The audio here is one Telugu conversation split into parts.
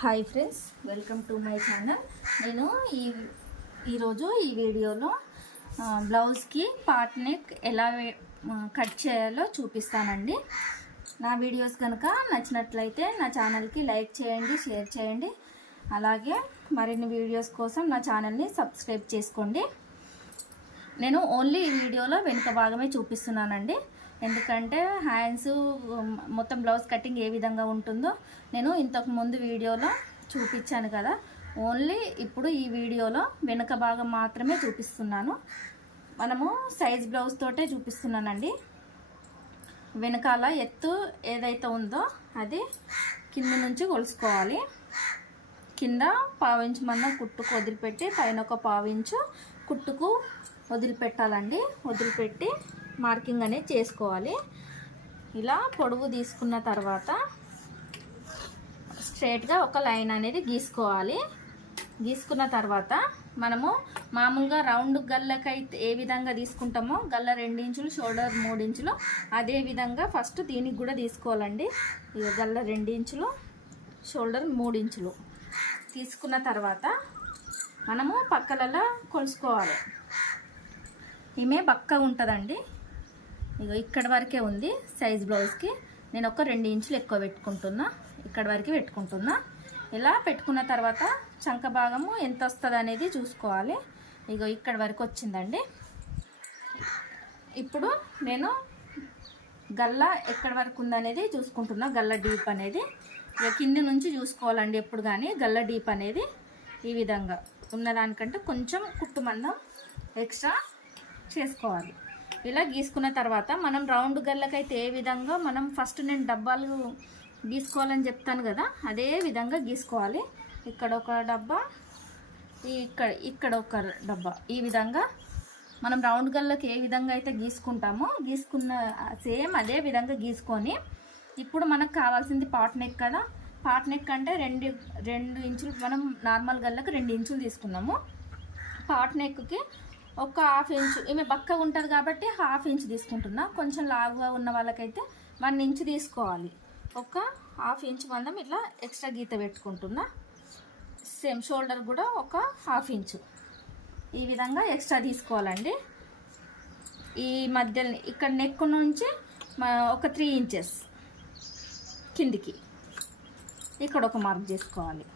Hi friends welcome to my channel. నేను ఈ ఈరోజు ఈ వీడియోలో బ్లౌజ్కి పార్ట్ నెక్ ఎలా కట్ చేయాలో చూపిస్తానండి. నా వీడియోస్ కనుక నచ్చినట్లయితే నా ఛానల్కి లైక్ చేయండి షేర్ చేయండి. అలాగే మరిన్ని వీడియోస్ కోసం నా ఛానల్ని సబ్స్క్రైబ్ చేసుకోండి. నేను ఓన్లీ ఈ వీడియోలో వెనుక భాగమే చూపిస్తున్నానండి. ఎందుకంటే హ్యాండ్స్ మొత్తం బ్లౌజ్ కటింగ్ ఏ విధంగా ఉంటుందో నేను ఇంతకు ముందు వీడియోలో చూపించాను కదా. ఓన్లీ ఇప్పుడు ఈ వీడియోలో వెనుక భాగం మాత్రమే చూపిస్తున్నాను. మనము సైజ్ బ్లౌజ్ తోటే చూపిస్తున్నానండి. వెనకాల ఎత్తు ఏదైతే ఉందో అది కింద నుంచి కొలుసుకోవాలి. కింద పావించు మందం కుట్టుకు వదిలిపెట్టి పైన ఒక పావించు కుట్టుకు వదిలిపెట్టాలండి. వదిలిపెట్టి మార్కింగ్ అనేది చేసుకోవాలి. ఇలా పొడవు తీసుకున్న తర్వాత స్ట్రేట్గా ఒక లైన్ అనేది గీసుకోవాలి. గీసుకున్న తర్వాత మనము మామూలుగా రౌండ్ గల్లకైతే ఏ విధంగా తీసుకుంటామో గల్ల రెండు ఇంచులు షోల్డర్ మూడించులు అదే విధంగా ఫస్ట్ దీనికి కూడా తీసుకోవాలండి. ఇక గల్ల రెండు ఇంచులు షోల్డర్ మూడు ఇంచులు తీసుకున్న తర్వాత మనము పక్కలలో కొలుసుకోవాలి. ఈమె బక్క ఉంటుందండి. ఇగో ఇక్కడ వరకే ఉంది సైజ్ బ్లౌజ్కి. నేను ఒక రెండు ఇంచులు ఎక్కువ పెట్టుకుంటున్నా. ఇక్కడ వరకు పెట్టుకుంటున్నా. ఇలా పెట్టుకున్న తర్వాత చంక భాగము ఎంత వస్తుంది అనేది చూసుకోవాలి. ఇగో ఇక్కడ వరకు వచ్చిందండి. ఇప్పుడు నేను గల్ల ఎక్కడ వరకు ఉందనేది చూసుకుంటున్నా. గల్ల డీప్ అనేది. ఇక కింది నుంచి చూసుకోవాలండి ఎప్పుడు కానీ గల్ల డీప్ అనేది ఈ విధంగా. ఉన్నదానికంటే కొంచెం కుట్టుమందం ఎక్స్ట్రా చేసుకోవాలి. ఇలా గీసుకున్న తర్వాత మనం రౌండ్ గల్లకైతే ఏ విధంగా మనం ఫస్ట్ నేను డబ్బాలు గీసుకోవాలని చెప్తాను కదా అదే విధంగా గీసుకోవాలి. ఇక్కడ ఒక డబ్బా ఈ ఇక్కడ ఇక్కడ ఒక డబ్బా. ఈ విధంగా మనం రౌండ్ గల్లకి ఏ విధంగా అయితే గీసుకుంటామో గీసుకున్న సేమ్ అదే విధంగా గీసుకొని ఇప్పుడు మనకు కావాల్సింది పాట్ నెక్ కదా. పాట్ నెక్ అంటే రెండు రెండు ఇంచులు మనం నార్మల్ గల్లకు రెండు ఇంచులు తీసుకున్నాము. పాట్ నెక్కి ఒక హాఫ్ ఇంచు ఈమె బక్కగా ఉంటుంది కాబట్టి హాఫ్ ఇంచ్ తీసుకుంటున్నా. కొంచెం లావుగా ఉన్న వాళ్ళకైతే వన్ ఇంచ్ తీసుకోవాలి. ఒక హాఫ్ ఇంచ్ మందం ఇట్లా ఎక్స్ట్రా గీత పెట్టుకుంటున్నా. సేమ్ షోల్డర్ కూడా ఒక హాఫ్ ఇంచు. ఈ విధంగా ఎక్స్ట్రా తీసుకోవాలండి. ఈ మధ్య ఇక్కడ నెక్ నుంచి ఒక త్రీ ఇంచెస్ కిందికి ఇక్కడ ఒక మార్క్ చేసుకోవాలి.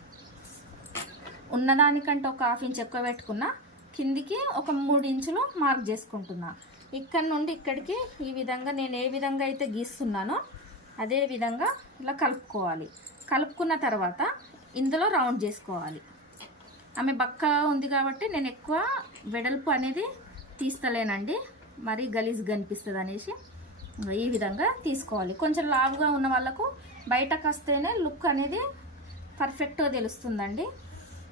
ఉన్నదానికంటే ఒక హాఫ్ ఇంచ్ ఎక్కువ పెట్టుకున్నా కిందికి ఒక మూడు ఇంచులు మార్క్ చేసుకుంటున్నా. ఇక్కడ నుండి ఇక్కడికి ఈ విధంగా నేను ఏ విధంగా అయితే గీస్తున్నానో అదే విధంగా ఇలా కలుపుకోవాలి. కలుపుకున్న తర్వాత ఇందులో రౌండ్ చేసుకోవాలి. ఆమె బక్క ఉంది కాబట్టి నేను ఎక్కువ వెడల్పు అనేది తీస్తలేనండి. మరీ గలీజ్ కనిపిస్తుంది అనేసి ఈ విధంగా తీసుకోవాలి. కొంచెం లావుగా ఉన్న వాళ్ళకు బయటకు వస్తేనే లుక్ అనేది పర్ఫెక్ట్గా తెలుస్తుందండి.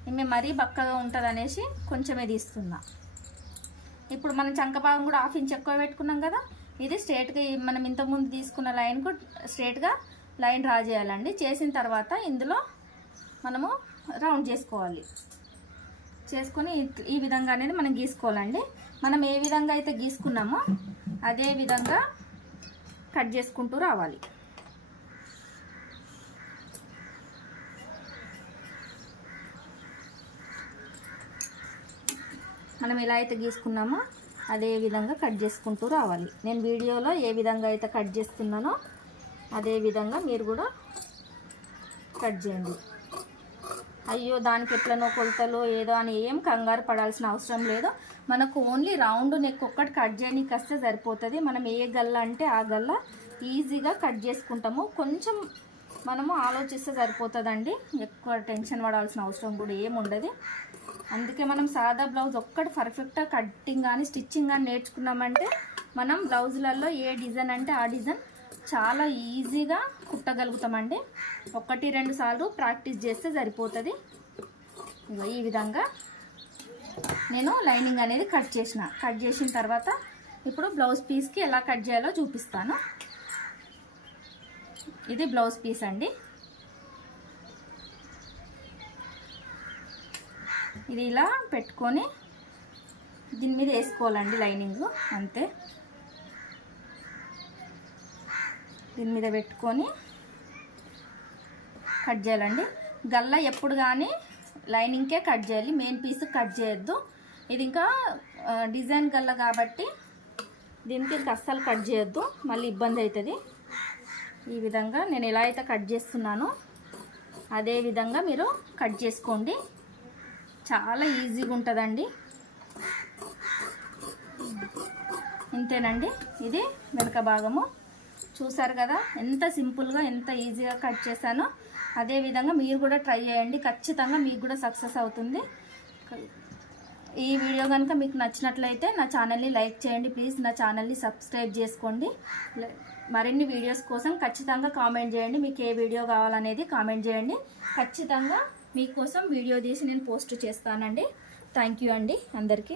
ఈమె మరీ బక్కగా ఉంటుంది అనేసి కొంచెమే తీస్తున్నా. ఇప్పుడు మనం చంక భాగం కూడా హాఫ్ ఇంచ్ ఎక్కువ పెట్టుకున్నాం కదా ఇది స్ట్రేట్గా మనం ఇంతకుముందు తీసుకున్న లైన్కు స్ట్రేట్గా లైన్ డ్రా చేయాలండి. చేసిన తర్వాత ఇందులో మనము రౌండ్ చేసుకోవాలి. చేసుకొని ఈ విధంగా అనేది మనం గీసుకోవాలండి. మనం ఏ విధంగా అయితే గీసుకున్నామో అదే విధంగా కట్ చేసుకుంటూ రావాలి. మనం ఎలా అయితే గీసుకున్నామో అదే విధంగా కట్ చేసుకుంటూ రావాలి. నేను వీడియోలో ఏ విధంగా అయితే కట్ చేస్తున్నానో అదే విధంగా మీరు కూడా కట్ చేయండి. అయ్యో దానికి ఎట్లనో కొలతలు ఏదో అని ఏం కంగారు పడాల్సిన అవసరం లేదు. మనకు ఓన్లీ రౌండ్ నెక్ ఒక్కటి కట్ చేయడానికి వస్తే సరిపోతుంది. మనం ఏ గల్ల అంటే ఆ గల్ల ఈజీగా కట్ చేసుకుంటాము. కొంచెం మనము ఆలోచిస్తే సరిపోతుందండి. ఎక్కువ టెన్షన్ పడాల్సిన అవసరం కూడా ఏముండదు. అందుకే మనం సాదా బ్లౌజ్ ఒక్కటి పర్ఫెక్ట్గా కట్టింగ్ కానీ స్టిచ్చింగ్ కానీ నేర్చుకున్నామంటే మనం బ్లౌజులలో ఏ డిజైన్ అంటే ఆ డిజైన్ చాలా ఈజీగా కుట్టగలుగుతామండి. ఒకటి రెండు సార్లు ప్రాక్టీస్ చేస్తే సరిపోతుంది. ఈ విధంగా నేను లైనింగ్ అనేది కట్ చేసిన. కట్ చేసిన తర్వాత ఇప్పుడు బ్లౌజ్ పీస్కి ఎలా కట్ చేయాలో చూపిస్తాను. ఇది బ్లౌజ్ పీస్ అండి. ఇది ఇలా పెట్టుకొని దీని మీద వేసుకోవాలండి లైనింగ్ అంతే. దీని మీద పెట్టుకొని కట్ చేయాలండి. గల్ల ఎప్పుడు కానీ లైనింగ్కే కట్ చేయాలి మెయిన్ పీస్ కట్ చేయొద్దు. ఇది ఇంకా డిజైన్ గల్ల కాబట్టి దీనికి ఇంకా అస్సలు కట్ చేయొద్దు మళ్ళీ ఇబ్బంది అవుతుంది. ఈ విధంగా నేను ఎలా అయితే కట్ చేస్తున్నానో అదే విధంగా మీరు కట్ చేసుకోండి. చాలా ఈజీగా ఉంటుందండి. ఇంతేనండి. ఇది వెనుక భాగము. చూసారు కదా ఎంత సింపుల్గా ఎంత ఈజీగా కట్ చేశానో. అదే విధంగా మీరు కూడా ట్రై చేయండి. ఖచ్చితంగా మీకు కూడా సక్సెస్ అవుతుంది. ఈ వీడియో కనుక మీకు నచ్చినట్లయితే నా ఛానల్ని లైక్ చేయండి. ప్లీజ్ నా ఛానల్ని సబ్స్క్రైబ్ చేసుకోండి. మరిన్ని వీడియోస్ కోసం ఖచ్చితంగా కామెంట్ చేయండి. మీకు ఏ వీడియో కావాలనేది కామెంట్ చేయండి. ఖచ్చితంగా మీకోసం వీడియో తీసి నేను పోస్ట్ చేస్తానండి. థ్యాంక్ యూ అండి అందరికీ.